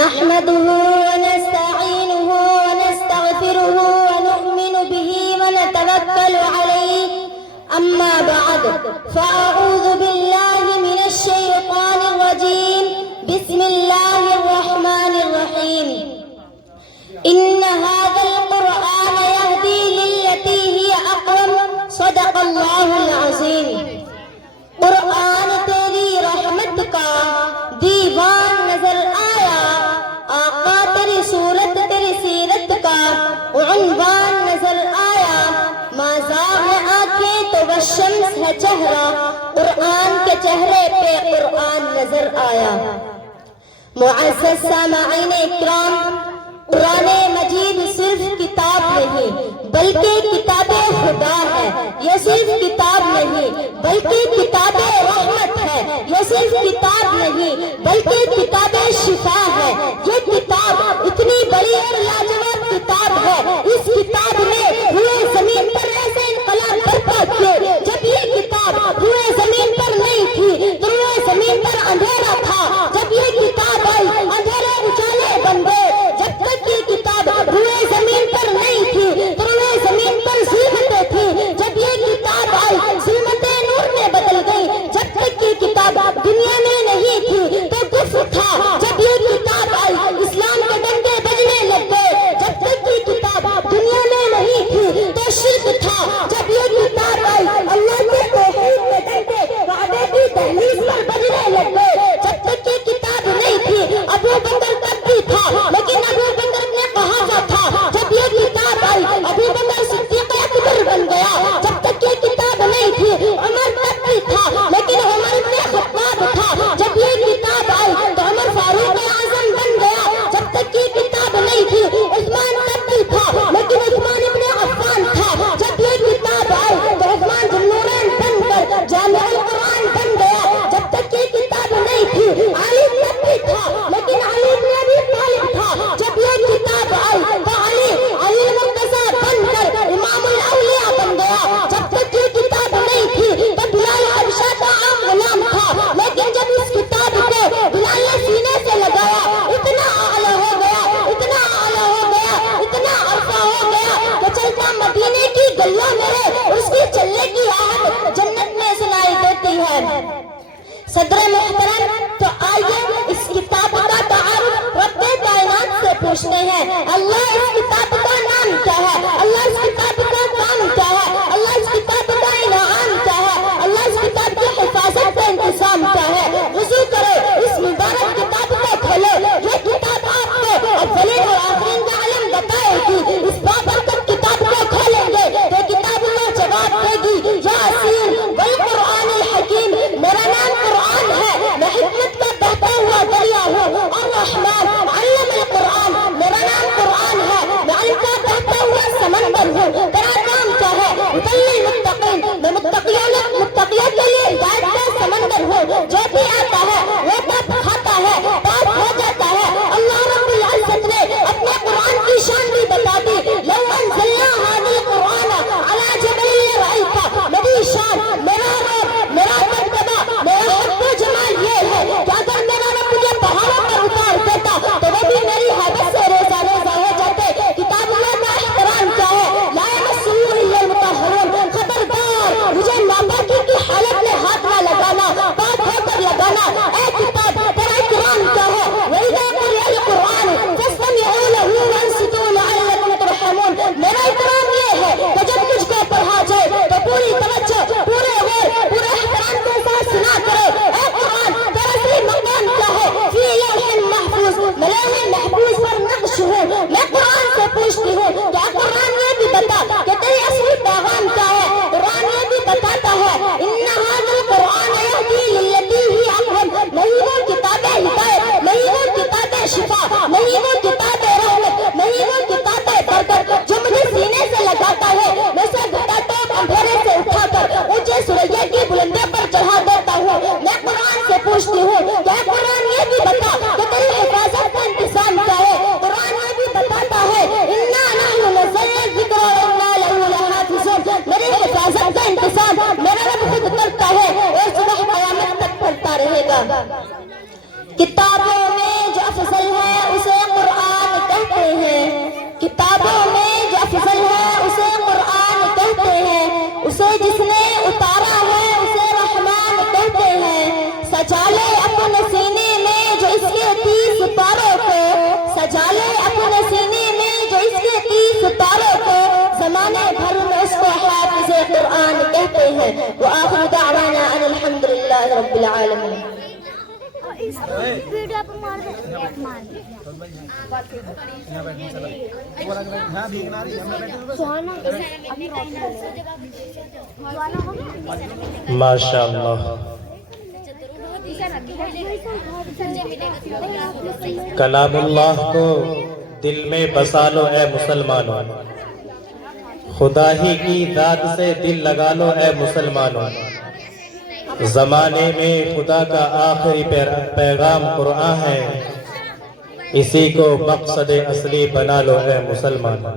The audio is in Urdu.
نحمده ونستعينه ونستغفره ونؤمن به ونتوكل عليه أما بعد فأعوذ بالله من الشيطان الرجيم بسم الله الرحمن الرحيم إن هذا القرآن يهدي للتي هي أقوم صدق الله العظيم قرآن تیری رحمت کا دیوان نظر آیا، آقا تیری صورت تیری سیرت کا عنوان نظر آیا، مازاغ آنکھیں تو والشمس ہے چہرہ، قرآن کے چہرے پہ قرآن نظر آیا۔ معزز سامعین اکرام، قرآن مجید صرف کتاب نہیں بلکہ کتاب خدا ہے۔ یہ صرف کتاب نہیں بلکہ کتاب رحمت ہے۔ یہ صرف کتاب نہیں بلکہ کتاب شفا ہے۔ یہ کتاب اتنی بڑی اور لاجواب کتاب ہے، اس کتاب نے روئے زمین پر ایسے انقلاب برپا کیے۔ جب یہ کتاب روئے زمین پر نہیں تھی تو روئے زمین پر اندھیرا تھا، جب یہ کتاب آئی اندھیرے اجالے بن گئے۔ جب تک یہ کتاب روئے زمین پر نہیں تھی تو روئے زمین پر ظلمتیں تھیں، جب یہ کتاب آئی ظلمتیں نور میں بدل گئی۔ جب تک یہ کتاب دنیا میں نہیں تھی تو کفر تھا، جب یہ کتاب آئی اسلام کے ڈنڈے بجنے لگ گئے۔ جب تک یہ کتاب دنیا میں نہیں تھی تو شرک تھا، جب یہ کتاب آئی اللہ کے توحید کے ڈنڈے کعبے کی دہلیز پر بجنے لگ گئے۔ جب تک یہ کتاب نہیں تھی ابو بکر تب بھی تھا، لیکن ابو بکر نے کہا جا تھا، جب یہ کتاب آئی ابو بکر صدیق اکبر بن گیا۔ جب تک یہ کتاب نہیں تھی عمر تب بھی تھا، لیکن عمر ابن خطاب تھا۔ جب یہ کتاب آئی تو عمر فاروق اعظم بن گیا۔ جب تک یہ کتاب نہیں تھی عثمان تب بھی تھا، لیکن عثمان ابن عفان تھا۔ جب یہ کتاب آئی تو عثمان ذو النورین بن کر جامع القرآن بن گیا۔ جب تک یہ کتاب نہیں تھی علی تب بھی تھا، لیکن علی ابن ابی طالب تھا۔ جب یہ کتاب آئی تو علی المرتضیٰ بن کر امام الاولیاء بن گیا۔ جب تک یہ کتاب نہیں تھی تو بلال حبشہ کا عام غلام تھا، لیکن جب اس کتاب کو بلال نے سینے سے لگایا اتنا اعلیٰ ہو گیا، اتنا اعلیٰ ہو گیا، اتنا عرفہ ہو گیا کہ چلتا مدینے کی گلیوں میں اس کی چلنے کی آہٹ جنت میں سنائی دیتی ہے۔ صدر محترم، تو آئیے اس کتاب کا تعارف رب کائنات سے پوچھتے ہیں۔ اللہ اس کتاب کا نام کیا ہے؟ اللہ اس کتاب کا کام کیا ہے؟ اللہ اس کتاب کا انعام کیا ہے؟ اللہ اس کتاب کی حفاظت کا انتظام کیا ہے؟ وضو کرو، اس مبارک کتاب کو کھولو، یہ کتاب آپ کو اولین اور آخرین کا علم بتائے گی۔ اس بابرکت کتاب کو کھولیں گے تو کتاب کو جواب دے گی، یاسین والقرآن الحکیم، میرا نام قرآن ہے، میں حکمت کا بہتا ہوا دریا ہوں، الرحمن علم القرآن، میرا نام قرآن ہے، میں علم کا بہتا ہوا سمندر ہوں۔ تیرا کام کیا ہے؟ مطلع المتقین، میں متقیوں کے لیے ہدایت کا سمندر ہوں، جو بھی آتا ہے وہ تب کھاتا ہے، پاک ہو جاتا ہے۔ اللہ رب العزت نے اپنے قرآن کی شان بھی بتا دی، لو انزلنا هذا القرآن على جبل لرأيته، میری شان، میرا رب، میرا مرتبہ، میرا حق و جمال یہ ہے کہ اگر میرا رب مجھے پہاڑوں پر اتار دیتا تو وآخر دعوانا ان الحمد للہ رب العالمین. ماشاء اللہ. کلام اللہ کو دل میں بسا لو اے مسلمانوں، خدا ہی کی ذات سے دل لگا لو اے مسلمانوں. زمانے میں خدا کا آخری پیغام قرآن ہے، اسی کو مقصد اصلی بنا لو اے مسلمانوں.